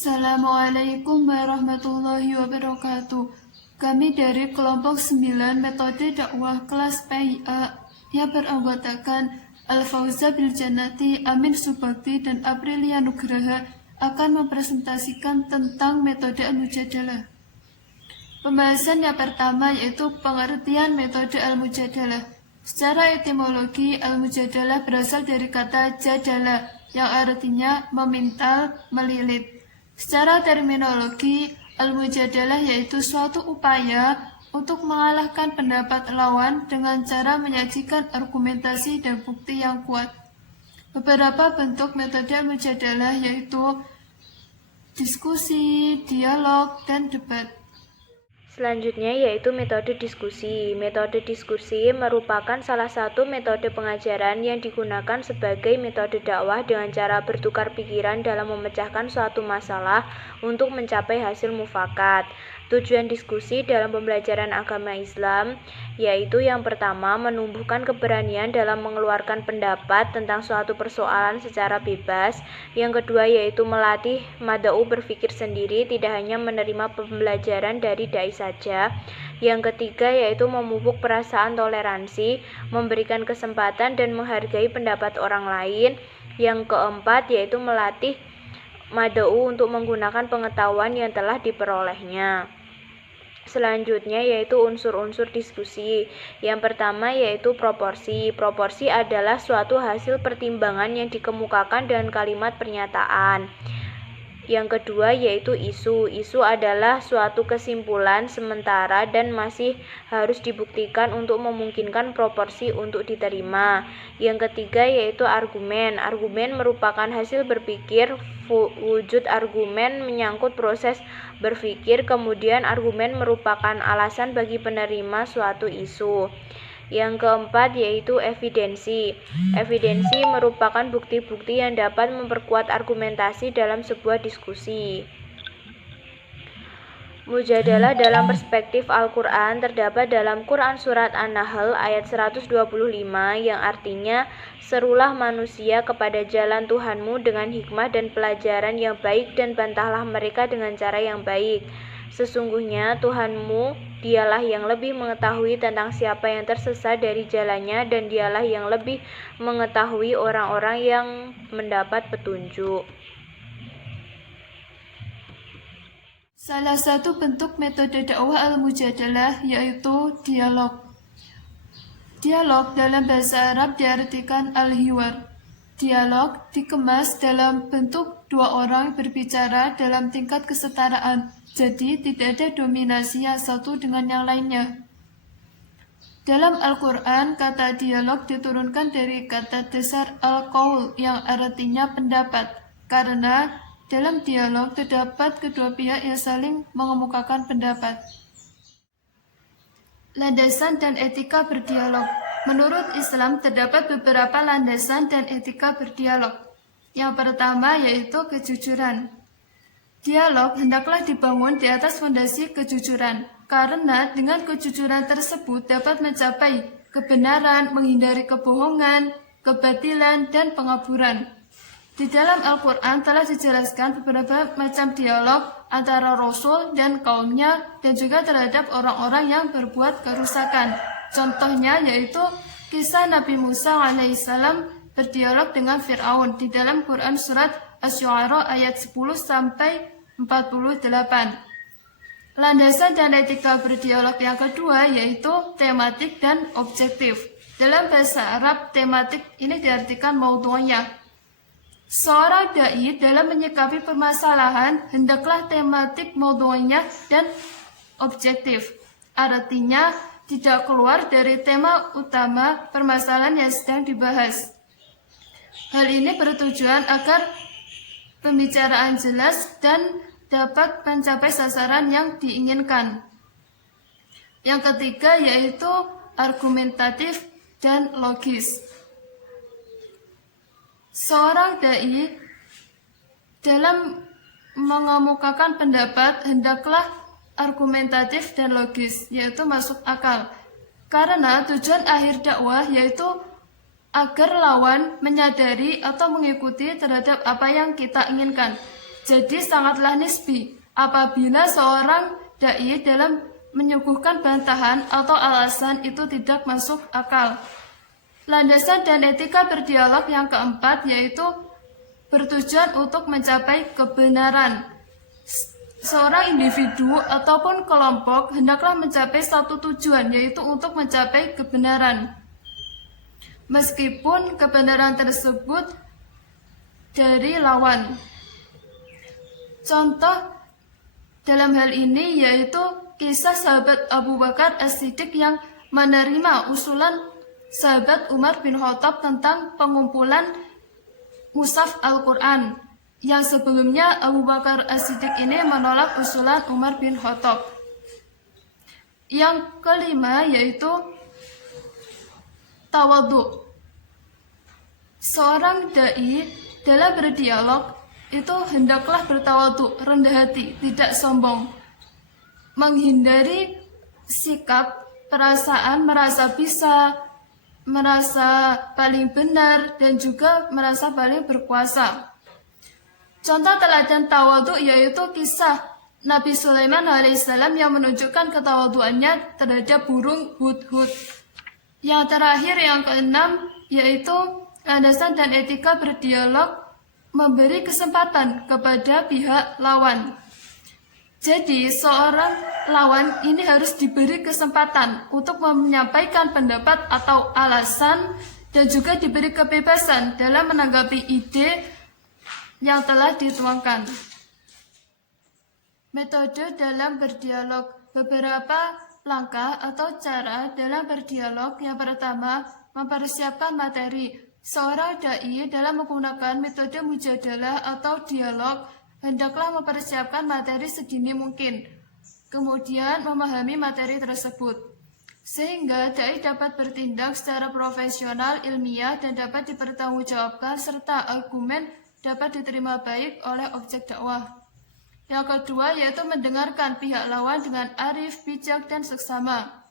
Assalamualaikum warahmatullahi wabarakatuh. Kami dari kelompok 9 metode dakwah kelas PIA yang beranggotakan Al-Fauza Biljannati, Amin Subakti, dan Aprilia Nugraha akan mempresentasikan tentang metode Al-Mujadalah. Pembahasan yang pertama yaitu pengertian metode Al-Mujadalah. Secara etimologi, Al-Mujadalah berasal dari kata jadalah yang artinya memintal, melilit. Secara terminologi, Al-Mujadalah yaitu suatu upaya untuk mengalahkan pendapat lawan dengan cara menyajikan argumentasi dan bukti yang kuat. Beberapa bentuk metode Al-Mujadalah yaitu diskusi, dialog, dan debat. Selanjutnya yaitu metode diskusi. Metode diskusi merupakan salah satu metode pengajaran yang digunakan sebagai metode dakwah dengan cara bertukar pikiran dalam memecahkan suatu masalah untuk mencapai hasil mufakat. Tujuan diskusi dalam pembelajaran agama Islam yaitu yang pertama menumbuhkan keberanian dalam mengeluarkan pendapat tentang suatu persoalan secara bebas. Yang kedua yaitu melatih mad'u berpikir sendiri, tidak hanya menerima pembelajaran dari dai saja. Yang ketiga yaitu memupuk perasaan toleransi, memberikan kesempatan dan menghargai pendapat orang lain. Yang keempat yaitu melatih mad'u untuk menggunakan pengetahuan yang telah diperolehnya. Selanjutnya yaitu unsur-unsur diskusi. Yang pertama yaitu proporsi. Proporsi adalah suatu hasil pertimbangan yang dikemukakan dengan kalimat pernyataan. Yang kedua yaitu isu. Isu adalah suatu kesimpulan sementara dan masih harus dibuktikan untuk memungkinkan proporsi untuk diterima. Yang ketiga yaitu argumen. Argumen merupakan hasil berpikir. Wujud argumen menyangkut proses berpikir, kemudian argumen merupakan alasan bagi penerima suatu isu. Yang keempat yaitu evidensi. Evidensi merupakan bukti-bukti yang dapat memperkuat argumentasi dalam sebuah diskusi. Mujadalah dalam perspektif Al-Quran terdapat dalam Quran Surat An-Nahl ayat 125 yang artinya, serulah manusia kepada jalan Tuhanmu dengan hikmah dan pelajaran yang baik dan bantahlah mereka dengan cara yang baik. Sesungguhnya Tuhanmu dialah yang lebih mengetahui tentang siapa yang tersesat dari jalannya dan dialah yang lebih mengetahui orang-orang yang mendapat petunjuk. Salah satu bentuk metode dakwah Al-Mujadalah yaitu dialog. Dialog dalam bahasa Arab diartikan al-hiwar. Dialog dikemas dalam bentuk dua orang berbicara dalam tingkat kesetaraan, jadi tidak ada dominasi yang satu dengan yang lainnya. Dalam Al-Quran, kata dialog diturunkan dari kata dasar al-qaul yang artinya pendapat, karena dalam dialog terdapat kedua pihak yang saling mengemukakan pendapat. Landasan dan etika berdialog. Menurut Islam terdapat beberapa landasan dan etika berdialog. Yang pertama yaitu kejujuran. Dialog hendaklah dibangun di atas fondasi kejujuran, karena dengan kejujuran tersebut dapat mencapai kebenaran, menghindari kebohongan, kebatilan, dan pengaburan. Di dalam Al-Quran telah dijelaskan beberapa macam dialog antara Rasul dan kaumnya dan juga terhadap orang-orang yang berbuat kerusakan. Contohnya yaitu kisah Nabi Musa alaihissalam berdialog dengan Fir'aun di dalam Quran Surat Asy-Syu'ara ayat 10-48. Landasan dan etika berdialog yang kedua yaitu tematik dan objektif. Dalam bahasa Arab, tematik ini diartikan maudhu'iyah. Seorang dai dalam menyikapi permasalahan hendaklah tematik maudhu'iyah dan objektif. Artinya tidak keluar dari tema utama permasalahan yang sedang dibahas. Hal ini bertujuan agar pembicaraan jelas dan dapat mencapai sasaran yang diinginkan. Yang ketiga yaitu argumentatif dan logis. Seorang dai dalam mengemukakan pendapat hendaklah argumentatif dan logis, yaitu masuk akal. Karena tujuan akhir dakwah yaitu agar lawan menyadari atau mengikuti terhadap apa yang kita inginkan. Jadi sangatlah nisbi apabila seorang dai dalam menyuguhkan bantahan atau alasan itu tidak masuk akal. Landasan dan etika berdialog yang keempat yaitu bertujuan untuk mencapai kebenaran. Seorang individu ataupun kelompok hendaklah mencapai satu tujuan, yaitu untuk mencapai kebenaran. Meskipun kebenaran tersebut dari lawan. Contoh dalam hal ini yaitu kisah sahabat Abu Bakar As-Siddiq yang menerima usulan sahabat Umar bin Khattab tentang pengumpulan mushaf Al-Quran, yang sebelumnya Abu Bakar As-Siddiq ini menolak usulan Umar bin Khattab. Yang kelima yaitu tawadhu. Seorang dai dalam berdialog itu hendaklah bertawadhu, rendah hati, tidak sombong, menghindari sikap perasaan merasa bisa, merasa paling benar, dan juga merasa paling berkuasa. Contoh teladan tawadhu yaitu kisah Nabi Sulaiman alaihissalam yang menunjukkan ketawaduannya terhadap burung hudhud. Yang terakhir, yang keenam, yaitu landasan dan etika berdialog memberi kesempatan kepada pihak lawan. Jadi seorang lawan ini harus diberi kesempatan untuk menyampaikan pendapat atau alasan dan juga diberi kebebasan dalam menanggapi ide yang telah dituangkan. Metode dalam berdialog. Beberapa langkah atau cara dalam berdialog. Yang pertama, mempersiapkan materi. Seorang dai dalam menggunakan metode mujadalah atau dialog hendaklah mempersiapkan materi sedini mungkin, kemudian memahami materi tersebut, sehingga dai dapat bertindak secara profesional, ilmiah, dan dapat dipertanggungjawabkan serta argumen dapat diterima baik oleh objek dakwah. Yang kedua yaitu mendengarkan pihak lawan dengan arif, bijak, dan seksama.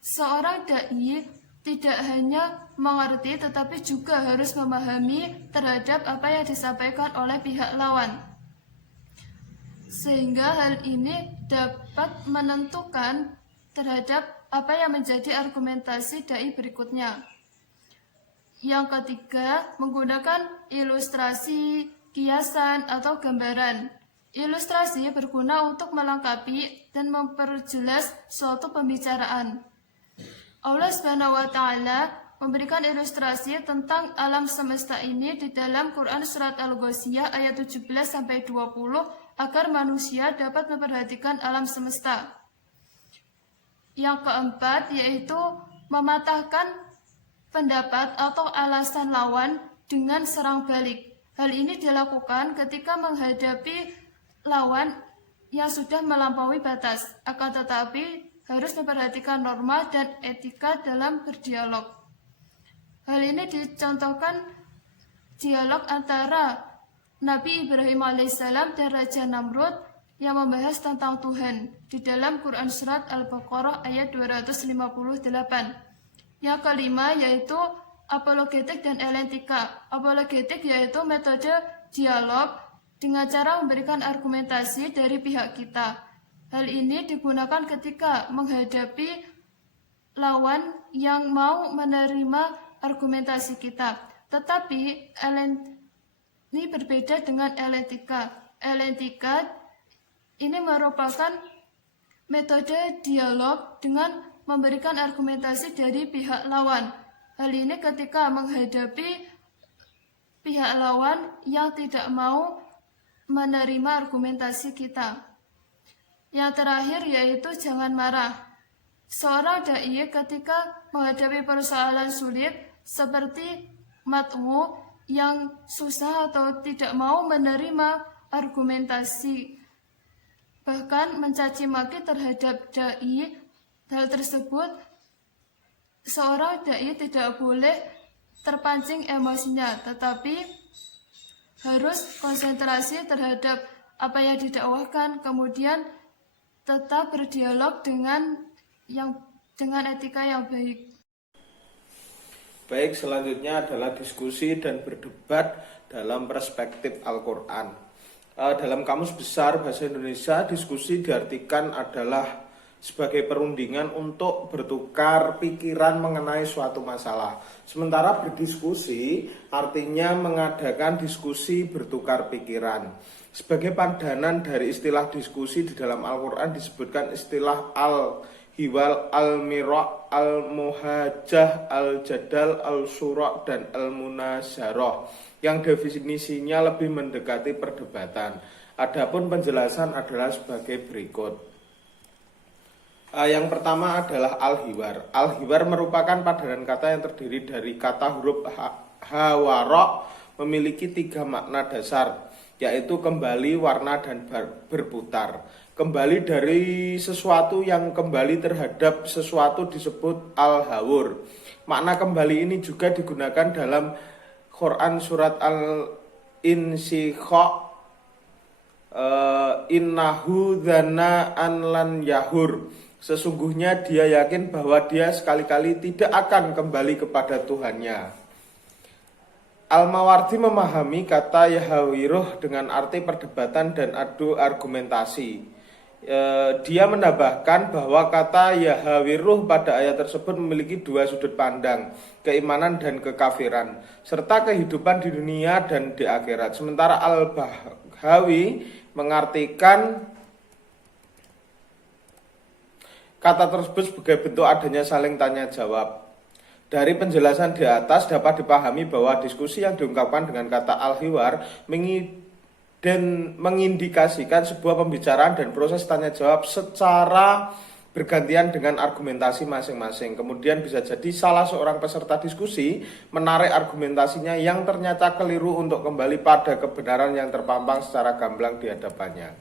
Seorang dai tidak hanya mengerti tetapi juga harus memahami terhadap apa yang disampaikan oleh pihak lawan, sehingga hal ini dapat menentukan terhadap apa yang menjadi argumentasi dai berikutnya. Yang ketiga, menggunakan ilustrasi, kiasan, atau gambaran. Ilustrasi berguna untuk melengkapi dan memperjelas suatu pembicaraan. Allah Subhanahu wa Ta'ala memberikan ilustrasi tentang alam semesta ini di dalam Quran Surat Al-Ghasyiyah ayat 17-20 agar manusia dapat memperhatikan alam semesta. Yang keempat yaitu mematahkan pendapat atau alasan lawan dengan serang balik. Hal ini dilakukan ketika menghadapi lawan yang sudah melampaui batas, akan tetapi harus memperhatikan norma dan etika dalam berdialog. Hal ini dicontohkan dialog antara Nabi Ibrahim alaihissalam dan Raja Namrud yang membahas tentang Tuhan di dalam Quran Surat Al-Baqarah ayat 258. Yang kelima yaitu apologetik dan elentika. Apologetik yaitu metode dialog dengan cara memberikan argumentasi dari pihak kita. Hal ini digunakan ketika menghadapi lawan yang mau menerima argumentasi kita. Tetapi ini berbeda dengan elentika. Elentika ini merupakan metode dialog dengan memberikan argumentasi dari pihak lawan. Hal ini ketika menghadapi pihak lawan yang tidak mau menerima argumentasi kita. Yang terakhir yaitu jangan marah. Seorang dai ketika menghadapi persoalan sulit seperti mat'u yang susah atau tidak mau menerima argumentasi, bahkan mencaci maki terhadap dai, hal tersebut seorang dai tidak boleh terpancing emosinya, tetapi harus konsentrasi terhadap apa yang didakwahkan, kemudian tetap berdialog dengan etika yang baik. Baik, selanjutnya adalah diskusi dan berdebat dalam perspektif Al-Quran. Dalam Kamus Besar Bahasa Indonesia, diskusi diartikan adalah sebagai perundingan untuk bertukar pikiran mengenai suatu masalah. Sementara berdiskusi artinya mengadakan diskusi bertukar pikiran. Sebagai padanan dari istilah diskusi di dalam Al-Quran disebutkan istilah al-hiwal, al-mira', al-muhajah, al-jadal, al-sura' dan al-munazarah, yang definisinya lebih mendekati perdebatan. Adapun penjelasan adalah sebagai berikut. Yang pertama adalah al-hiwar. Al-hiwar merupakan padanan kata yang terdiri dari kata huruf hawara, memiliki 3 makna dasar, yaitu kembali, warna, dan berputar. Kembali dari sesuatu yang kembali terhadap sesuatu disebut al-hawur. Makna kembali ini juga digunakan dalam Quran surat Al-Insyikha, innahu dzanna an lan yahur. Sesungguhnya dia yakin bahwa dia sekali-kali tidak akan kembali kepada Tuhannya. Al-Mawardi memahami kata yahawiruh dengan arti perdebatan dan adu argumentasi. Dia menambahkan bahwa kata yahawiruh pada ayat tersebut memiliki 2 sudut pandang, keimanan dan kekafiran, serta kehidupan di dunia dan di akhirat. Sementara Al-Bahawi mengartikan kata tersebut sebagai bentuk adanya saling tanya jawab. Dari penjelasan di atas dapat dipahami bahwa diskusi yang diungkapkan dengan kata al-hiwar mengindikasikan sebuah pembicaraan dan proses tanya jawab secara bergantian dengan argumentasi masing-masing. Kemudian bisa jadi salah seorang peserta diskusi menarik argumentasinya yang ternyata keliru untuk kembali pada kebenaran yang terpampang secara gamblang di hadapannya.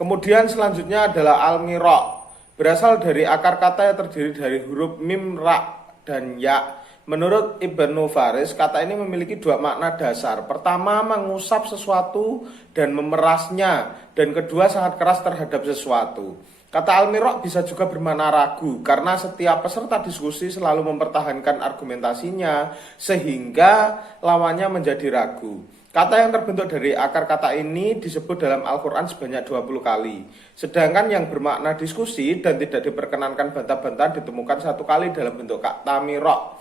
Kemudian selanjutnya adalah al-mira'. Berasal dari akar kata yang terdiri dari huruf mim, ra, dan ya. Menurut Ibnu Faris, kata ini memiliki 2 makna dasar. Pertama, mengusap sesuatu dan memerasnya, dan kedua, sangat keras terhadap sesuatu. Kata al-mira' bisa juga bermakna ragu, karena setiap peserta diskusi selalu mempertahankan argumentasinya, sehingga lawannya menjadi ragu. Kata yang terbentuk dari akar kata ini disebut dalam Al-Quran sebanyak 20 kali. Sedangkan yang bermakna diskusi dan tidak diperkenankan bantah-bantahan ditemukan 1 kali dalam bentuk kata mira',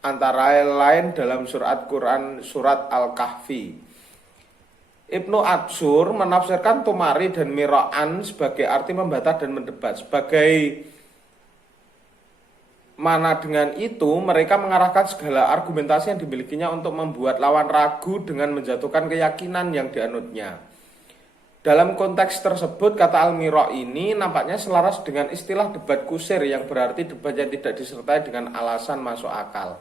antara lain dalam surat Quran surat Al-Kahfi. Ibnu Atsur menafsirkan tumari dan mira'an sebagai arti membantah dan mendebat. Sebagai mana dengan itu mereka mengarahkan segala argumentasi yang dimilikinya untuk membuat lawan ragu dengan menjatuhkan keyakinan yang dianutnya. Dalam konteks tersebut, kata al-mira' ini nampaknya selaras dengan istilah debat kusir, yang berarti debat yang tidak disertai dengan alasan masuk akal.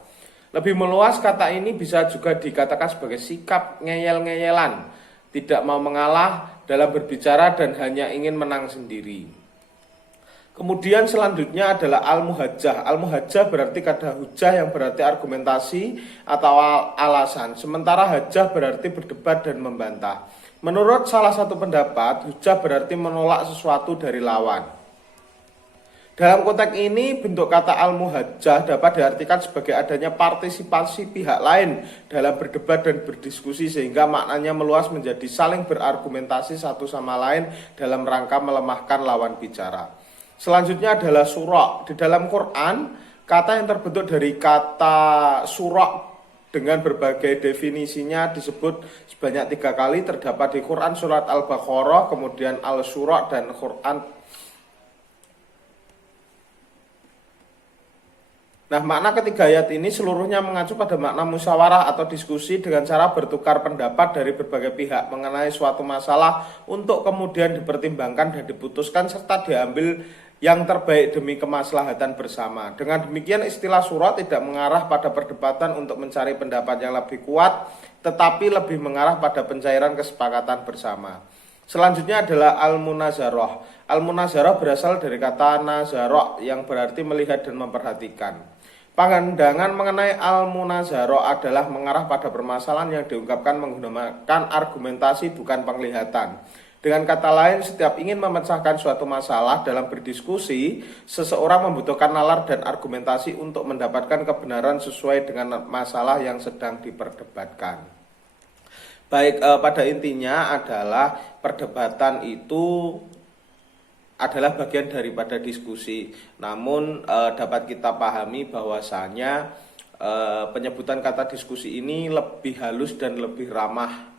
Lebih meluas, kata ini bisa juga dikatakan sebagai sikap ngeyel-ngeyelan, tidak mau mengalah dalam berbicara dan hanya ingin menang sendiri. Kemudian selanjutnya adalah al-muhajah. Al-muhajah berarti kata hujah yang berarti argumentasi atau alasan. Sementara hajah berarti berdebat dan membantah. Menurut salah satu pendapat, hujah berarti menolak sesuatu dari lawan. Dalam konteks ini, bentuk kata al-muhajah dapat diartikan sebagai adanya partisipasi pihak lain dalam berdebat dan berdiskusi, sehingga maknanya meluas menjadi saling berargumentasi satu sama lain dalam rangka melemahkan lawan bicara. Selanjutnya adalah sura'. Di dalam Quran, kata yang terbentuk dari kata sura' dengan berbagai definisinya disebut sebanyak 3 kali, terdapat di Quran surat Al-Baqarah, kemudian Al-Sura' dan Quran. Nah, makna ketiga ayat ini seluruhnya mengacu pada makna musyawarah atau diskusi dengan cara bertukar pendapat dari berbagai pihak mengenai suatu masalah untuk kemudian dipertimbangkan dan diputuskan serta diambil yang terbaik demi kemaslahatan bersama. Dengan demikian, istilah surah tidak mengarah pada perdebatan untuk mencari pendapat yang lebih kuat, tetapi lebih mengarah pada pencairan kesepakatan bersama. Selanjutnya adalah al-munazarah. Al-munazarah berasal dari kata nazarah yang berarti melihat dan memperhatikan. Pandangan mengenai al-munazarah adalah mengarah pada permasalahan yang diungkapkan menggunakan argumentasi bukan penglihatan. Dengan kata lain, setiap ingin memecahkan suatu masalah dalam berdiskusi, seseorang membutuhkan nalar dan argumentasi untuk mendapatkan kebenaran sesuai dengan masalah yang sedang diperdebatkan. Baik, pada intinya adalah perdebatan itu adalah bagian daripada diskusi. Namun dapat kita pahami bahwasanya penyebutan kata diskusi ini lebih halus dan lebih ramah.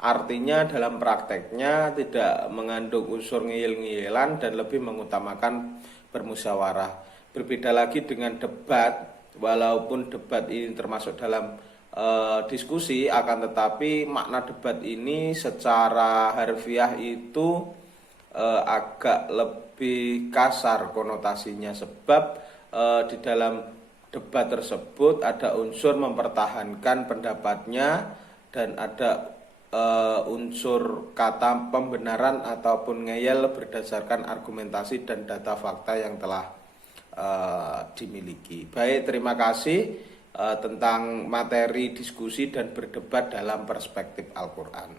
Artinya dalam prakteknya tidak mengandung unsur ngeyel-ngeyelan dan lebih mengutamakan bermusyawarah. Berbeda lagi dengan debat, walaupun debat ini termasuk dalam diskusi, akan tetapi makna debat ini secara harfiah itu agak lebih kasar konotasinya, sebab di dalam debat tersebut ada unsur mempertahankan pendapatnya dan ada unsur kata pembenaran ataupun ngeyel berdasarkan argumentasi dan data fakta yang telah dimiliki. Baik, terima kasih tentang materi diskusi dan berdebat dalam perspektif Al-Quran.